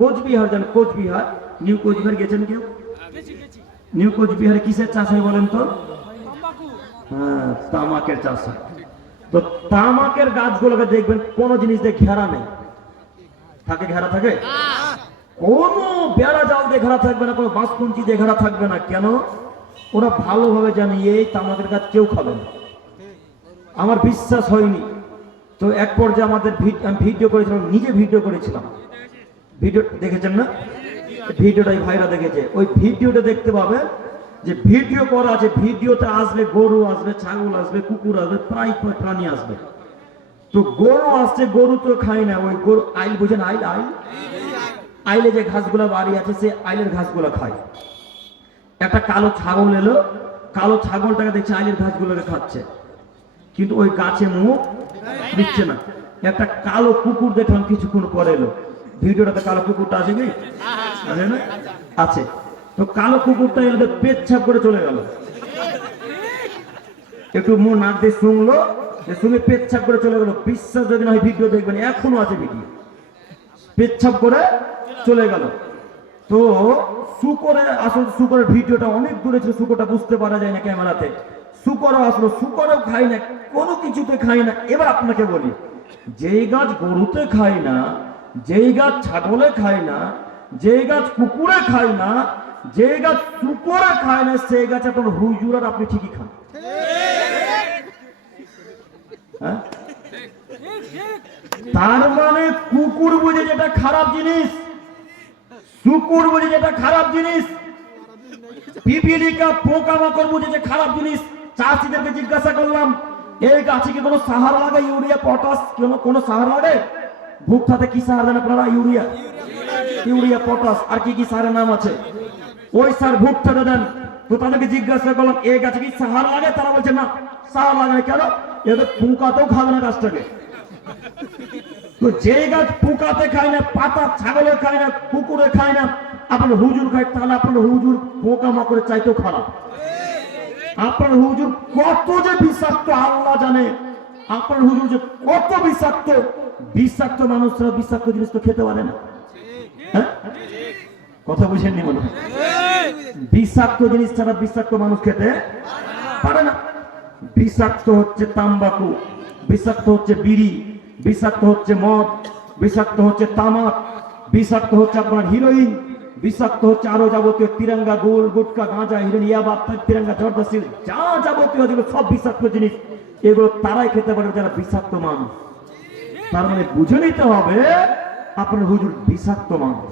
কোচবিহার যান, কোচবিহার, নিউ কোচবিহার গেছেন কেউ? নিউ কোচবিহারে কিসের চাষ হয় বলেন তো? হ্যাঁ, তামাকের চাষ হয়। তো তামাকের গাছগুলোকে দেখবেন কোন জিনিস দিয়ে ঘেরা নেই, থাকে ঘেরা থাকে? কোনো বেড়া জাল দিয়ে ঘেরা থাকবে না, কোনো বাঁশকুঞ্চি দিয়ে ঘেরা থাকবে না। কেন? ওরা ভালোভাবে জানি এই তামাকের গাছ কেউ খাবে না। আমার বিশ্বাস হয়নি, তো এক পর্যায়ে আমাদের আমি ভিডিও করেছিলাম, নিজে ভিডিও করেছিলাম। ভিডিও দেখেছেন না? ভিডিওটাই ভাইরা দেখেছে। ওই ভিডিওটা দেখতে পাবে যে ভিডিও করা আছে, ভিডিওতে আসবে গরু আসবে, ছাগল আসবে, কুকুর আসবে, প্রায় প্রাণী আসবে। তো গরু আসছে, গরু তো খায় না, ওই গরু আইল, বুঝেন আইল? আইল, আইলে যে ঘাসগুলো বাড়ি আছে সে আইলের ঘাসগুলো খায়। একটা কালো ছাগল এলো, কালো ছাগলটাকে দেখছে আইলের ঘাসগুলোকে খাচ্ছে, কিন্তু ওই গাছে মুখ দিচ্ছে না। একটা কালো কুকুর দেখলাম কিছুক্ষণ পরে এলো, ভিডিওটাতে কালো কুকুরটা আছে কি? আছে না? আছে। তো কালো কুকুরটা এলো, পেচ্ছাপ করে চলে গেল, একটু মুখ নাক দিয়ে শুনলো, শুনে পেচ্ছাপ করে চলে গেল। বিশ্বাস যদি না হয় ভিডিও দেখবেন, এখনো আছে ভিডিও। পেচ্ছাপ করে চলে গেল। তো শুকরে আসলে শুকরের ভিডিওটা অনেক দূরে ছিল, শুকরটা বুঝতে পারা যায় না ক্যামেরাতে। শুকরও আসলো, শুকরেও খায় না, কোনো কিছুতে খায় না। এবার আপনাকে বলি, যেই গাছ গরুতে খায় না, যেই গাছ ছাগলে খায় না, যেই গাছ কুকুরে খায় না, যেই গাছ শুকরে খায় না, সেই গাছ আপনার হুজুর আর আপনি ঠিকই খান। হ্যাঁ, তার মানে কুকুর বুঝে যেটা খারাপ জিনিস, শুকুর বুঝে যেটা খারাপ জিনিস, পিপিলিকা পোকামাকড় বুঝে যে খারাপ জিনিস। চাষিদেরকে জিজ্ঞাসা করলাম, এই গাছে কি কোনো সাহার লাগে? ইউরিয়া, পটাশ, কোনো সাহার লাগে? ভুট্টাতে কি সাহার দেন আপনারা? ইউরিয়া, ইউরিয়া, পটাশ, আর কি কি সারের নাম আছে? ওই সার ভুট্টাতে দেন। তো তাদেরকে জিজ্ঞাসা করলাম, এই গাছে কি সাহার লাগে? তারা বলছে না, সাহার লাগে না। কেন? এদের পোকাতেও খাবে না গাছটাকে। তো যে গাছ পোকাতে খায় না, পাতা ছাগলে খায় না, কুকুরে খায় না, আপনার হুজুর খায়, তাহলে আপনার হুজুর পোকা মাকড়ের চাইতেও খারাপ। আপনার হুজুর কত যে বিষাক্ত আল্লাহ জানে। আপনার হুজুর যে কত বিষাক্ত, বিষাক্ত মানুষরা বিষাক্ত জিনিস তো খেতে পারে না। হ্যাঁ, কথা বুঝেননি মনে হয়? বিষাক্ত জিনিস ছাড়া বিষাক্ত মানুষ খেতে পারে না। বিষাক্ত হচ্ছে তাম্বাকু, বিষাক্ত হচ্ছে বিড়ি, বিষাক্ত হচ্ছে মদ, বিষাক্ত হচ্ছে তামাক, বিষাক্ত হচ্ছে আপনার হিরোইন, বিষাক্ত হচ্ছে আরো যাবতীয় তিরঙ্গা, গোল, গুটকা, গাঁজা, হিরোইন, ইয়াবা, তিরঙ্গা, জর্দাসিল, যা যাবতীয় সব বিষাক্ত জিনিস। এগুলো তারাই খেতে পারে যারা বিষাক্ত মানুষ। তার মানে বুঝে নিতে হবে আপনার হুজুর বিষাক্ত মানুষ।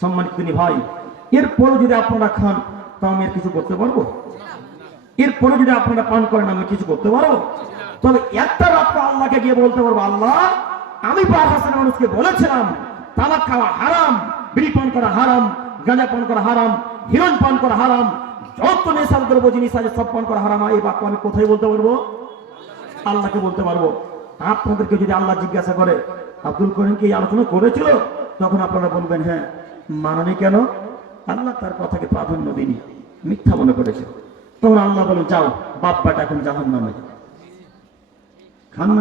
সম্মানিত তিনি ভাই, এরপরে যদি আপনারা খান তা আমি আর কিছু করতে পারবো? এরপরে যদি আপনারা পান করেন আমি কিছু করতে পারবো? তবে একটা রাত্র আল্লাহকে গিয়ে বলতে পারবো, আল্লাহ আমি 5,000 মানুষকে বলেছিলাম তামাক খাওয়া হারাম, বিড়ি পান করা হারাম, গাঁজা পান করা হারাম, হিরোইন পান করা হারাম, যত নেশার দ্রব্য জিনিস আছে সব পান করা হারাম। এই বাক্য আমি কোথায় বলতে পারবো? আল্লাহকে বলতে পারবো। আপনাদেরকে যদি আল্লাহ জিজ্ঞাসা করে আব্দুল করিম কি আলোচনা করেছিল, তখন আপনারা বলবেন হ্যাঁ। মাননি কেন? আল্লাহ তার কথাকে প্রাধান্য দিনি, মিথ্যা মনে করেছে। তখন আল্লাহ বলেন যাও, বাপ বেটা এখন জাহান্নামে খান না।